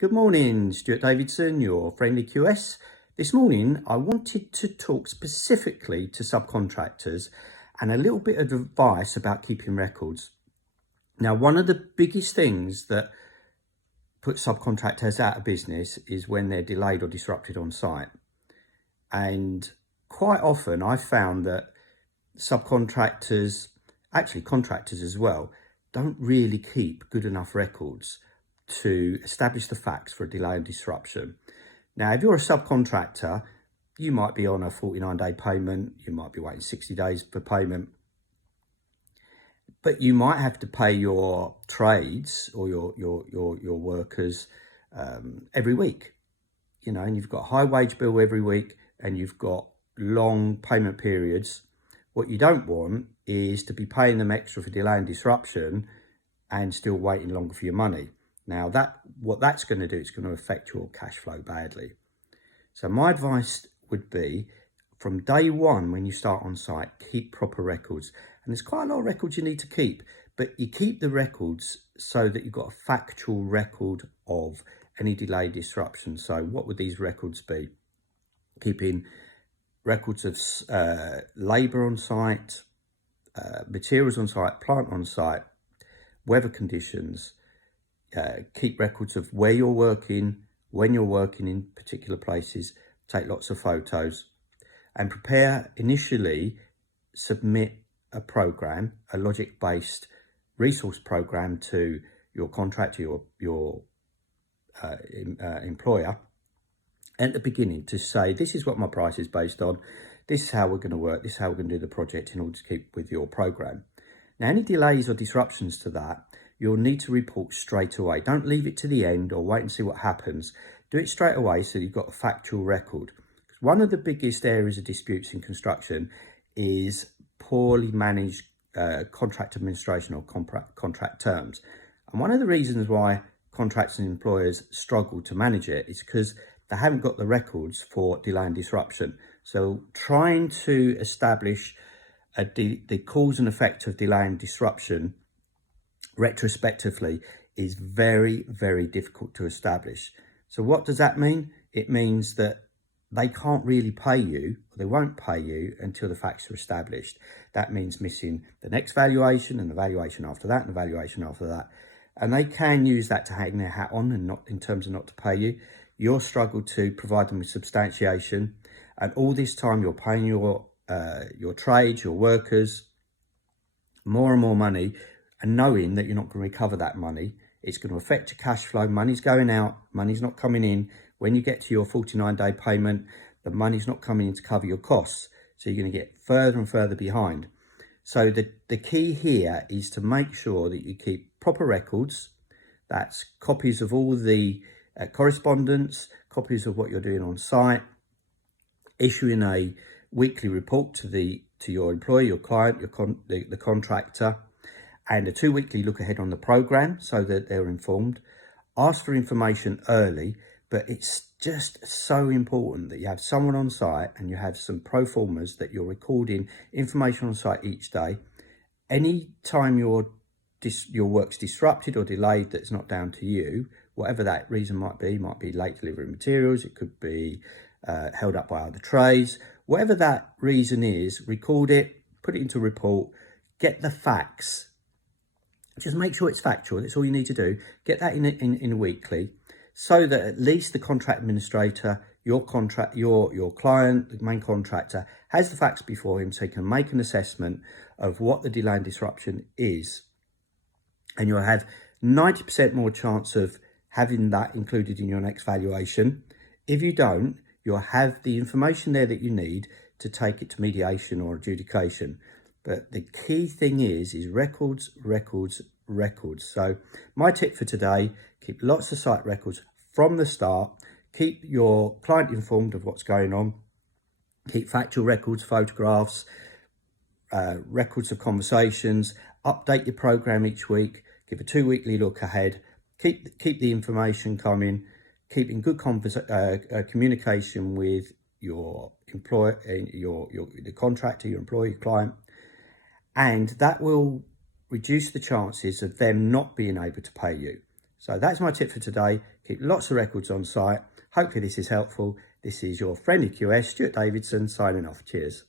Good morning, Stuart Davidson, your friendly QS. This morning, I wanted to talk specifically to subcontractors and a little bit of advice about keeping records. Now, one of the biggest things that put subcontractors out of business is when they're delayed or disrupted on site. And quite often I found that subcontractors, actually contractors as well, don't really keep good enough records to establish the facts for a delay and disruption. Now, if you're a subcontractor, you might be on a 49-day payment, you might be waiting 60 days for payment, but you might have to pay your trades or your workers every week, and you've got a high wage bill every week and you've got long payment periods. What you don't want is to be paying them extra for delay and disruption and still waiting longer for your money. Now, what that's going to do, it's going to affect your cash flow badly. So my advice would be, from day one, when you start on site, keep proper records. And there's quite a lot of records you need to keep, but you keep the records so that you've got a factual record of any delay disruption. So what would these records be? Keeping records of labour on site, materials on site, plant on site, weather conditions. Keep records of where you're working, when you're working in particular places, take lots of photos, and submit a program, a logic-based resource program to your contractor, your employer at the beginning, to say, this is what my price is based on, this is how we're going to work, this is how we're going to do the project in order to keep with your program. Now, any delays or disruptions to that, you'll need to report straight away. Don't leave it to the end or wait and see what happens. Do it straight away so you've got a factual record. One of the biggest areas of disputes in construction is poorly managed contract administration or contract terms. And one of the reasons why contractors and employers struggle to manage it is because they haven't got the records for delay and disruption. So trying to establish the cause and effect of delay and disruption retrospectively is very, very difficult to establish. So what does that mean? It means that they can't really pay you, or they won't pay you until the facts are established. That means missing the next valuation and the valuation after that and the valuation after that. And they can use that to hang their hat on, and not in terms of not to pay you. You'll struggle to provide them with substantiation. And all this time you're paying your trades, your workers, more and more money, and knowing that you're not going to recover that money. It's going to affect your cash flow. Money's going out, money's not coming in. When you get to your 49-day payment, the money's not coming in to cover your costs. So you're going to get further and further behind. So the key here is to make sure that you keep proper records. That's copies of all the correspondence, copies of what you're doing on site, issuing a weekly report to your employer, your client, the contractor, and a 2-weekly look ahead on the program so that they're informed. Ask for information early, but it's just so important that you have someone on site and you have some pro formas that you're recording information on site each day. Any time your work's disrupted or delayed that's not down to you, whatever that reason might be late delivery of materials, it could be held up by other trades, whatever that reason is, record it, put it into a report, get the facts. Just make sure it's factual. That's all you need to do. Get that in a weekly, so that at least the contract administrator, your client, the main contractor, has the facts before him, so he can make an assessment of what the delay and disruption is. And you'll have 90% more chance of having that included in your next valuation. If you don't, you'll have the information there that you need to take it to mediation or adjudication. But the key thing is records, records, records. So my tip for today, keep lots of site records from the start. Keep your client informed of what's going on. Keep factual records, photographs, records of conversations. Update your program each week. Give a 2-weekly look ahead. Keep the information coming. Keep in good communication with your employer, the contractor, your employee, your client. And that will reduce the chances of them not being able to pay you. So that's my tip for today. Keep lots of records on site. Hopefully this is helpful. This is your friendly QS, Stuart Davidson, signing off. Cheers.